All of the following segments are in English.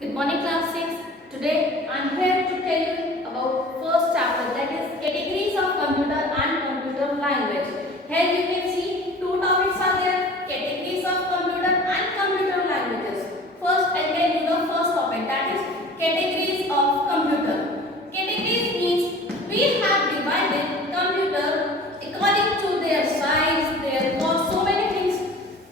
Good morning class 6. Today I am here to tell you about first chapter, that is categories of computer and computer language. Here you can see two topics are there, categories of computer and computer languages. First I tell you the first topic, that is categories of computer. Categories means we have divided computer according to their size, their cost, so many things.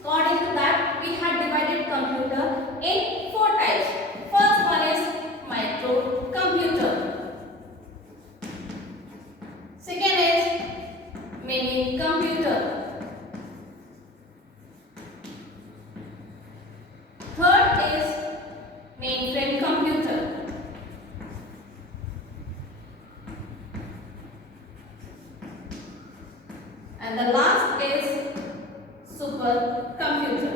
According to that we have divided computer in four types. First one is microcomputer. Second is mini computer. Third is mainframe computer. And the last is supercomputer.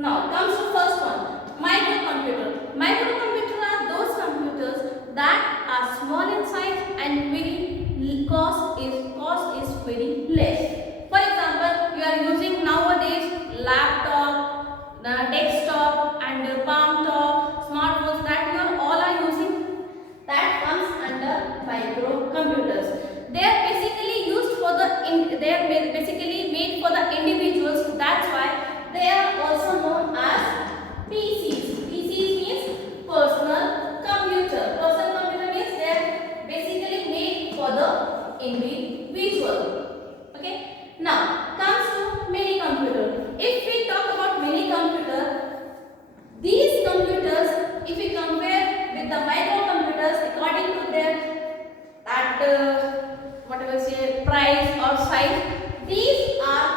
Now comes to first one, microcomputer. Microcomputer are those computers that are small in size and very cost is very less. For example, you are using nowadays laptop, desktop and palm top, smartphones that you are all are using, that comes under microcomputers. They are basically used for they are basically made for the individuals. That's why they are also known as PCs. PCs means personal computer. Personal computer means they are basically made for the individual. Okay. Now comes to mini computer. If we talk about mini computer, these computers, if we compare with the microcomputers according to their whatever say price or size, these are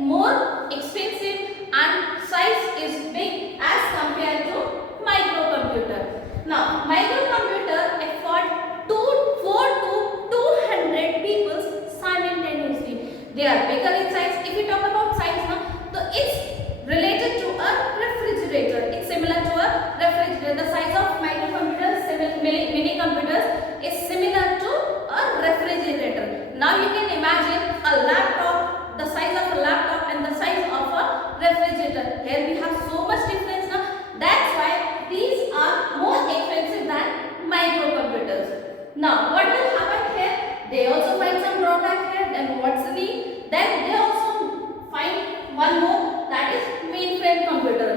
more expensive and size is big as compared to microcomputer. Now microcomputer afford 4 to 200 people simultaneously. They are bigger in size. If we talk about size now, so it's related to a refrigerator. It's similar to a refrigerator. The size of microcomputers, mini computers is similar to a refrigerator. Now you can imagine a laptop, the size of a laptop and the size of a refrigerator. Here we have so much difference now. That's why these are more expensive than microcomputers. Now what will happen here? They also find some drawback here. Then what's the need? Then they also find one more, that is mainframe computer.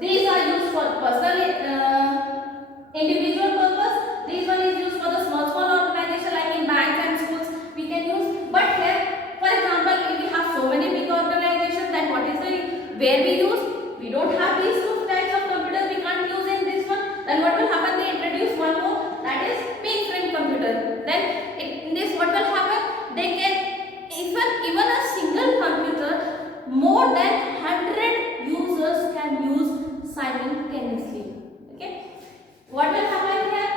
These are used for personal individual purpose. This one is used for the small organization like in banks and schools we can use. But here, for example, if we have so many big organizations, then what is the where we use? We don't have these two types of computers. We can't use in this one. Then what will happen? They introduce one more, that is mainframe computer. Then in this what will happen? They can even a single computer, more than 100 users can use simultaneously. Okay. What will happen here?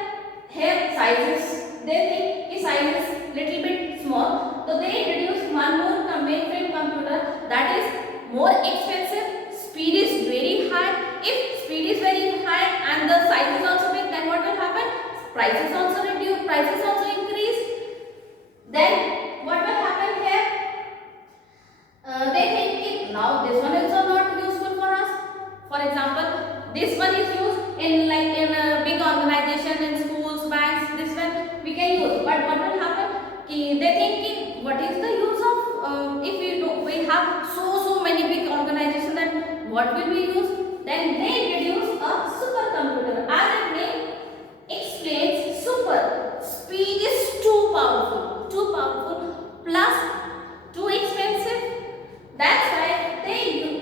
Here sizes, they think his size is little bit small, so they introduce one more mainframe computer that is more expensive. Speed is very high. If speed is very high and the size is also big, then what will happen? Prices also reduce, prices also increase. Then what will happen here? They think now this one is also not useful for us. For example, this one is used in a big organization, in schools, banks. This one we can use. But what will happen? They think what is the use of if we have so many big organizations, then what will we use? Then they introduce a supercomputer. As its name explains, super. Speed is too powerful, plus too expensive. That's why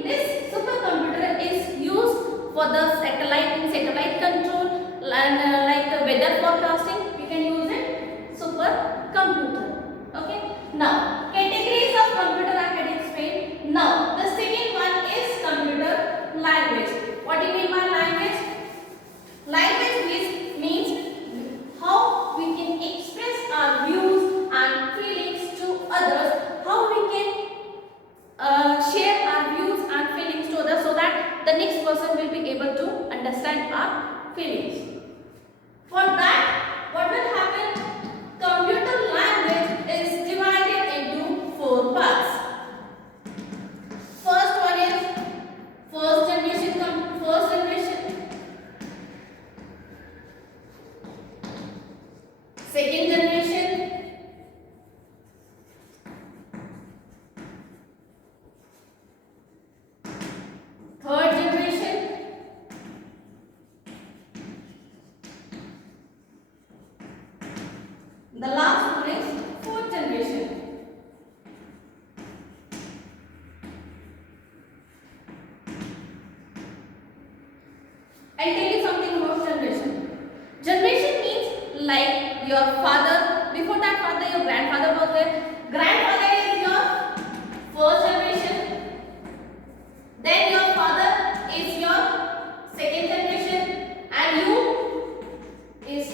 this supercomputer is used for the satellite control and like weather forecasting. We can use it supercomputer. Okay. Now categories of computer I had explained. Now the second one is computer language. What do you mean by language? Language means how we can express our views and feelings to others. How we can share our views and feelings to others so that the next person will be able to understand our feelings. For that, what will happen? Computer language is divided into four parts. I'll tell you something about generation. Generation means like your father, before that father your grandfather was there. Grandfather is your first generation. Then your father is your second generation and you is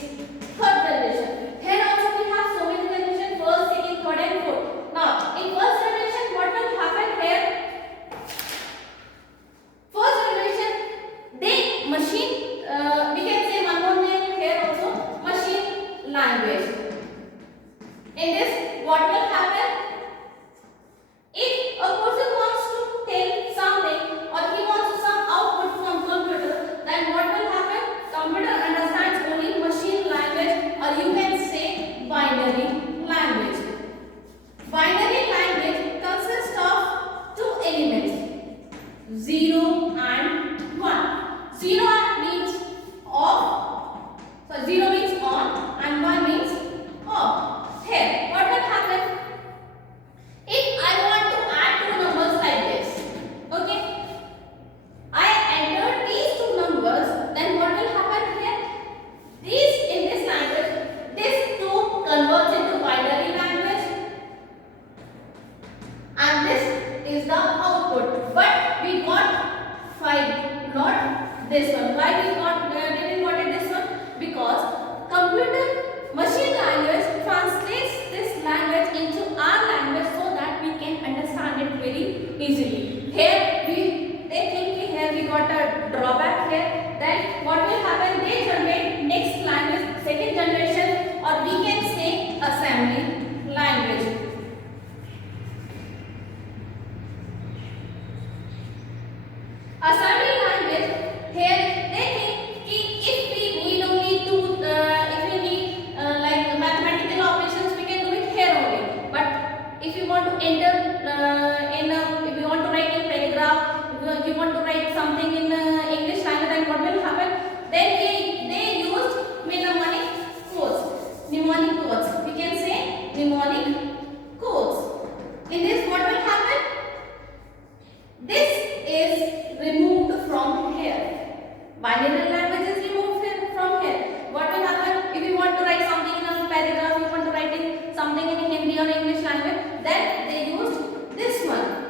third generation. Here also we have so many generations, first, second, third and fourth. Now in first generation what will happen here? First generation they machine, we can say one more name here also, machine language. In this what will happen? If a person wants to tell something or he wants some output from computer, then what will happen? Computer understands only machine language, or you can say binary language. Binary language consists of two elements, 0 and 1. 0 means off, so 0 means on and 1 means off. Here, what will happen? If I want to add two numbers like this, okay, I enter these two numbers, then what will happen here? These in this language, this 2 converts into binary language and this is the output. But we got 5, not this one. Why we didn't got this one? Because computer machine language translates this language into our language so that we can understand it very easily. Here they think here we got a drawback here. Then what will happen? They generate next language, second generation, or we can say assembly language. Assembly language, here they think if we need only two, if we need like mathematical operations, we can do it here only. But if you want to enter if you want to write in paragraph, if you want to write something in English language, then what will happen? Then they used mnemonic codes. Mnemonic codes. We can say mnemonic codes. In this, what will happen? This is removed from here. Binary language is removed from here. What will happen? If you want to write something in a paragraph, you want to write in something in Hindi or English language, then they used this one.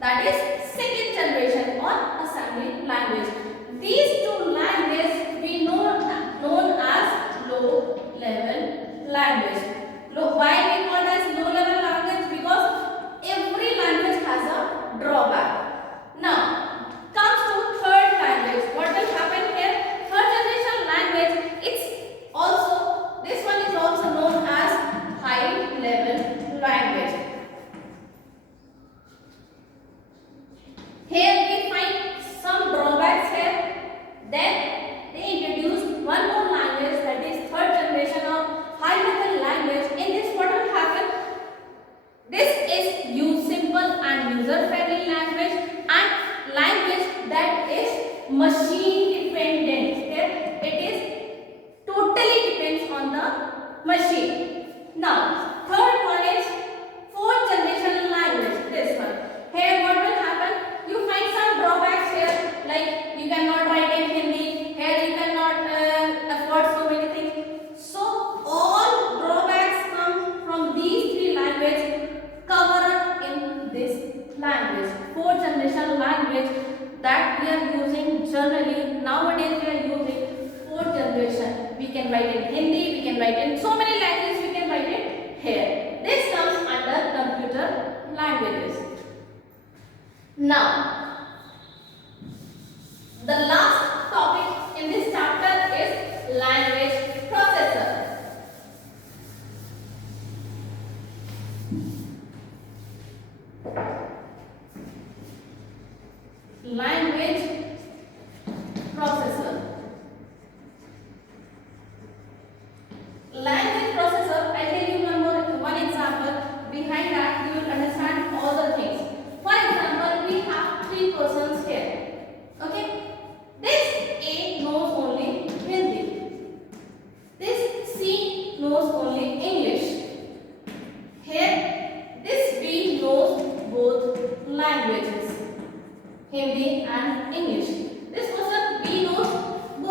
That is second generation or assembly language. These two languages we know known as low level language. Why we call it as low level language? Because every language has a drawback. Now, comes to third language. What will happen here? Third generation language, it's also, this one is also known as high level language. Here we find some drawbacks here. Then they introduced one more language, that is third generation of high level language. In this, what will happen? This is simple and user friendly language and language that is machine dependent. Here it is totally depends on the machine. Now third one is fourth generation language. This one. Here what will happen? You find some drawbacks here, like you cannot write in Hindi. Here you cannot afford so many things. So all drawbacks come from these three languages covered up in this language. Fourth generation language that we are using generally nowadays. We are using fourth generation. We can write in Hindi, we can write in so many languages, we can write it here. This comes under computer languages. Now, the last topic in this chapter is language processor. Language processor. Language processor, I'll tell you one example. Behind that, you will understand all the things. For example, we have three persons here. Okay? This A knows only Hindi. This C knows only English. Here, this B knows both languages, Hindi and English. This person B knows both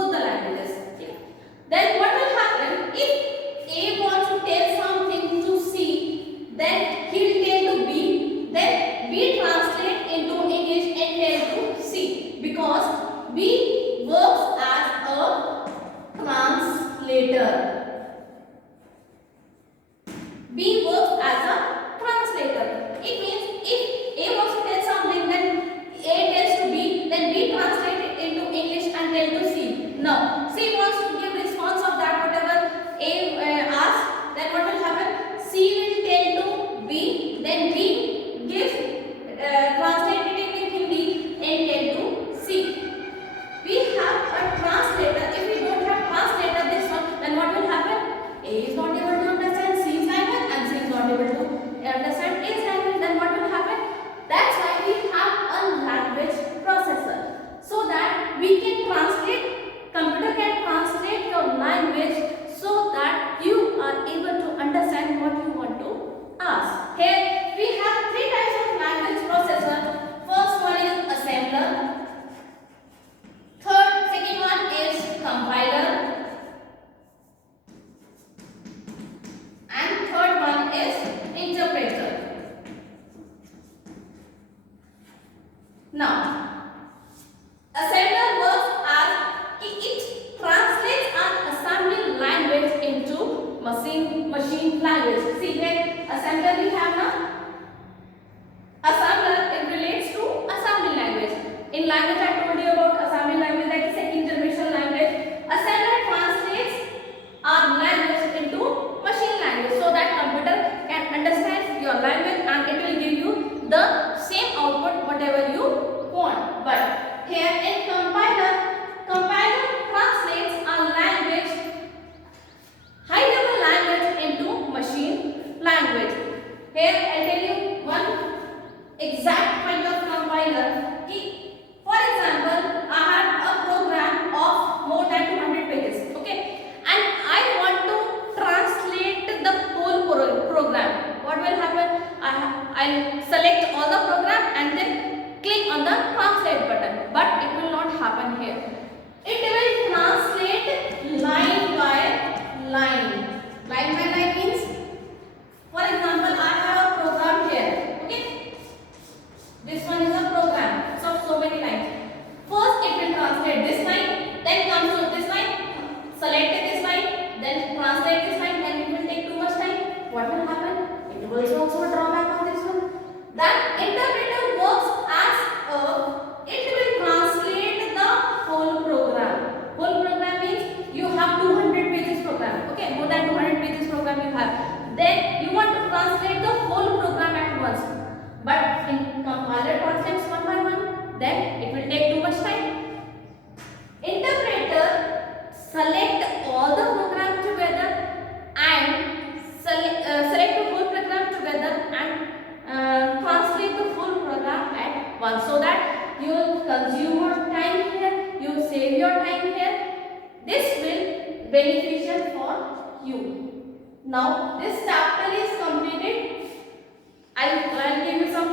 Now, assembler works as it translates an assembly language into machine language. See here, assembler we have now. Assembler, it relates to assembly language. In language I told you about assembly language, that is second generation language. Assembler translates our language into machine language so that computer can understand your language and it will give you the same output whatever you want. But here in compiler translates our language, high level language into machine language. Here I'll tell you one exact kind of compiler. For example, I have a program of more than 200 pages, okay, and I want to translate the whole program. What will happen? I'll select all the program and then click on the translate button, but it will not happen here. It will translate line by line. Line by line means, for example, I have a program here, okay. This one is a program, so many lines. First it will translate this line, then comes to this line, select this line, then translate this line, and it will take too much time. What will happen? It will also drawback on this one. That interpreter works as it will translate the whole program. Whole program means you have 200 pages program, okay, more than 200 pages program you have. Then you want to translate the whole program at once. But in compiler translates one by one, then it will take too much time. Interpreter select all the program together and select the whole program together and translate the whole program at once, so that you will consume your time here, you will save your time here. This will beneficial for you. Now this chapter is completed. I'll give you some